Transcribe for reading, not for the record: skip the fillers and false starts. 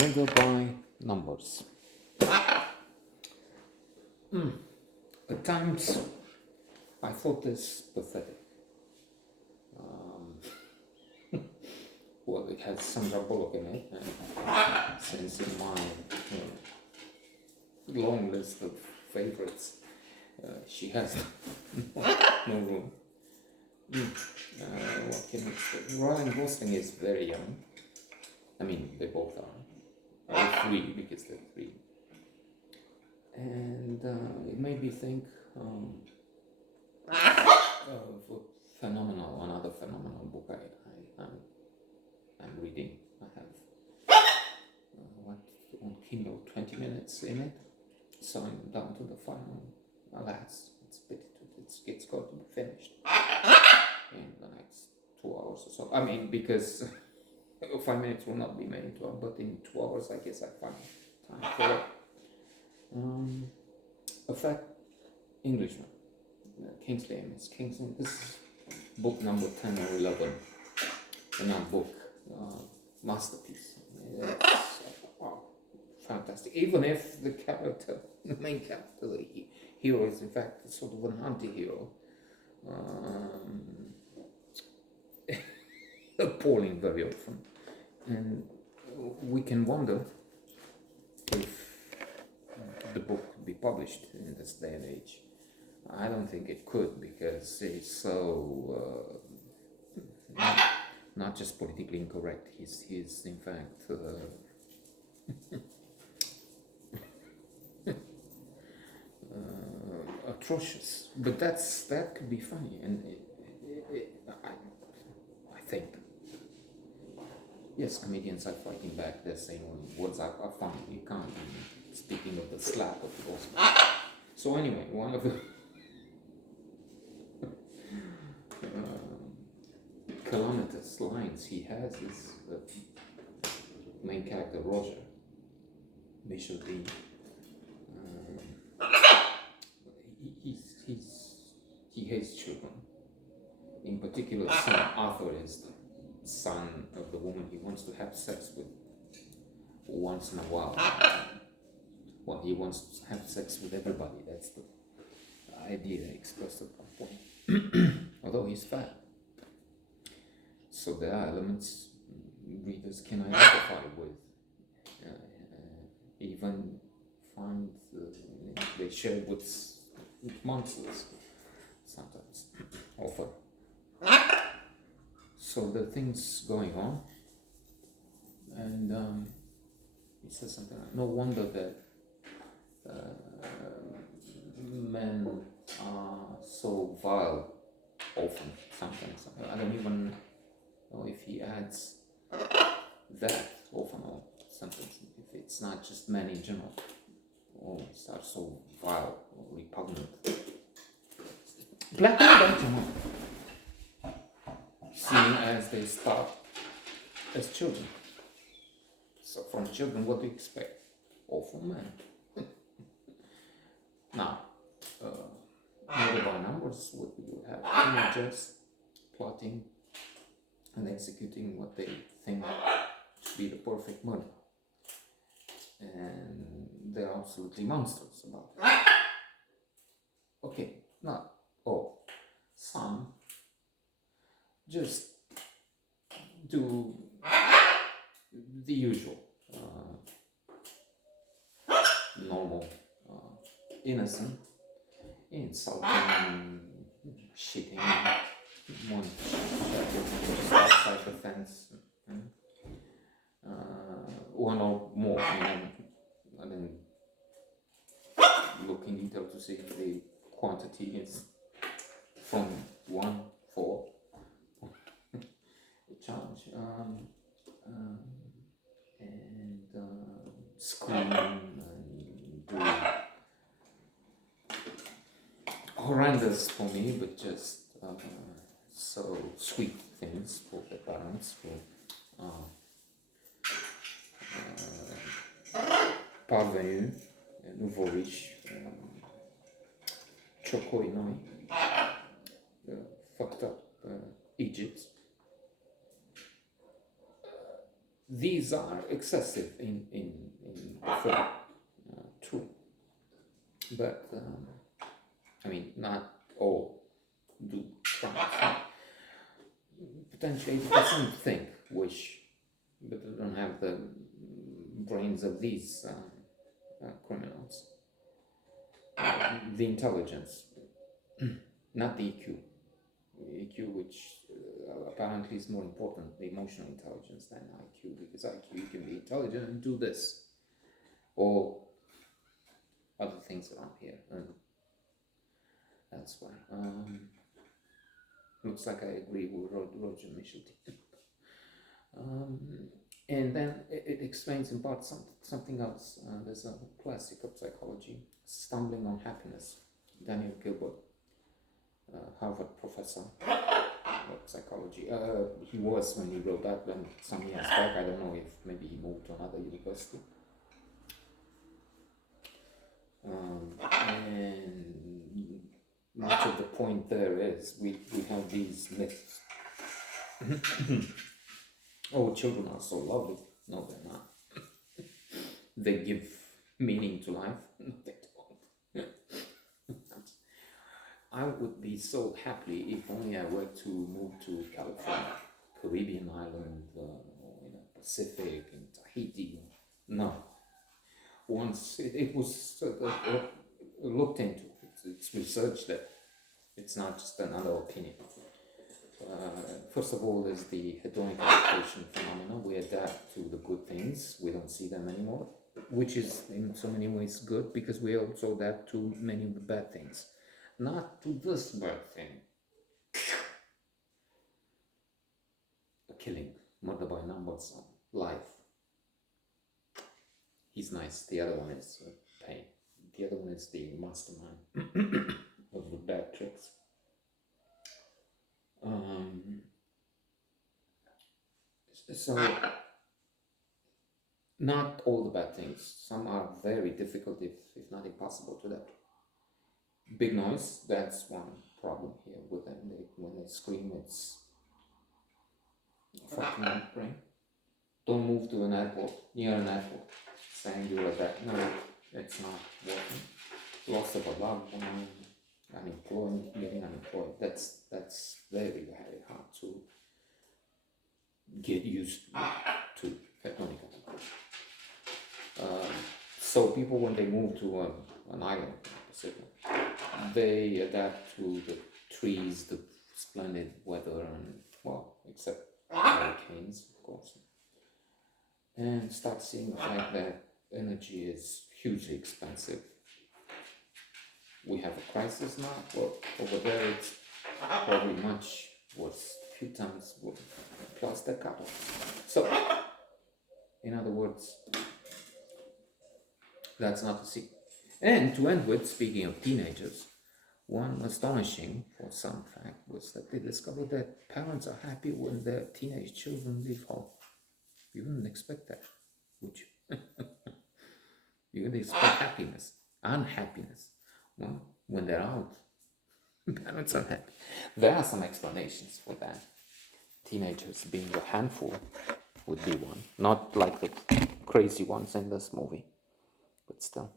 Murder by numbers. At times, I thought this pathetic. Well, it has Sandra Bullock in it, and since in my long list of favorites, she has no room. What can I expect? Ryan Gosling is very young. I mean, they both are. All three, because they're three. And it made me think of another phenomenal book I'm reading. I have on Kindle 20 minutes in it, so I'm down to the final. Alas, it's got to be finished in the next 2 hours or so. I mean, because 5 minutes will not be made into it, but in 2 hours, I guess I find time for it. A Fat Englishman, Kingsley Amis. Kingsley, this is book number 10 or 11 in our book, masterpiece. It's fantastic. Even if the main character, the hero is in fact sort of an anti-hero, appalling very often. And we can wonder if the book could be published in this day and age. I don't think it could, because it's so not just politically incorrect. He's in fact atrocious. But that could be funny, and I think. Yes, comedians are fighting back. They're saying, well, words are funny. You can't. Speaking of the slap, of course. So anyway, one of the calamitous lines he has is the main character, Roger Michel D. He hates children. In particular, son Arthur is the son of the woman he wants to have sex with once in a while. Well, he wants to have sex with everybody. That's the idea expressed at one point. Although he's fat. So there are elements readers can identify with. Even find they share with monsters sometimes, often. So the things going on, and he says something like, no wonder that men are so vile often, sometimes. I don't even know if he adds that often or something, if it's not just men in general always are so vile or repugnant. Black and white, seeing as they start as children. So from children, what do you expect? Awful men. Now, murder by numbers, what you have teenagers plotting and executing what they think to be the perfect murder. And they're absolutely monsters about it. Okay, not all. Some just do the usual, normal, innocent, insulting, shitting, one just outside the fence, one or more. I didn't look in detail to see if the quantity is from 1, 4. The challenge, and scream and do horrendous for me, but just so sweet things for the parents, for Parvenu, Nouveau Riche, Choco Inouï, fucked up Egypt. these are excessive in the film, true. But I mean, not all do crimes. Potentially 80% think, wish, but they don't have the brains of these criminals. The intelligence, not the EQ. EQ, which apparently is more important, the emotional intelligence than IQ, because IQ, you can be intelligent and do this, or other things around here, and that's why. Looks like I agree with Roger Michel. And then it explains in part something else. There's a classic of psychology, Stumbling on Happiness, Daniel Gilbert, Harvard professor of psychology. He was when he wrote that some years back. I don't know if maybe he moved to another university. And much of the point there is we have these myths. Oh, children are so lovely. No, they're not. They give meaning to life. No, they don't. I would be so happy if only I were to move to California, Caribbean island, Pacific, and Tahiti. No. Once it was looked into, it's researched that it's not just another opinion. First of all, there's the hedonic adaptation phenomenon. We adapt to the good things, we don't see them anymore, which is in so many ways good because we also adapt to many of the bad things. Not to this bad thing. A killing, murder by numbers, life. He's nice, the other one is pain. The other one is the mastermind of the bad tricks. So, not all the bad things. Some are very difficult, if not impossible to adapt. Big noise, that's one problem here with them. When they scream, it's fucking my brain. Don't move to an airport, near an airport, saying you're that. No, it's not working. Loss of a loved one, unemployed, getting unemployed. That's very, very hard to get used to hedonic adaptation. So people, when they move to an island, they adapt to the trees, the splendid weather, and well, except hurricanes, of course, and start seeing the fact that energy is hugely expensive. We have a crisis now. Well, over there it's probably much worse, a few times worse, plus the couple. So, in other words, that's not a secret. And to end with, speaking of teenagers, one astonishing for some fact was that they discovered that parents are happy when their teenage children leave home. You wouldn't expect that, would you? You would expect happiness, unhappiness. Well, when they're out, parents are happy. There are some explanations for that. Teenagers being a handful would be one. Not like the crazy ones in this movie, but still.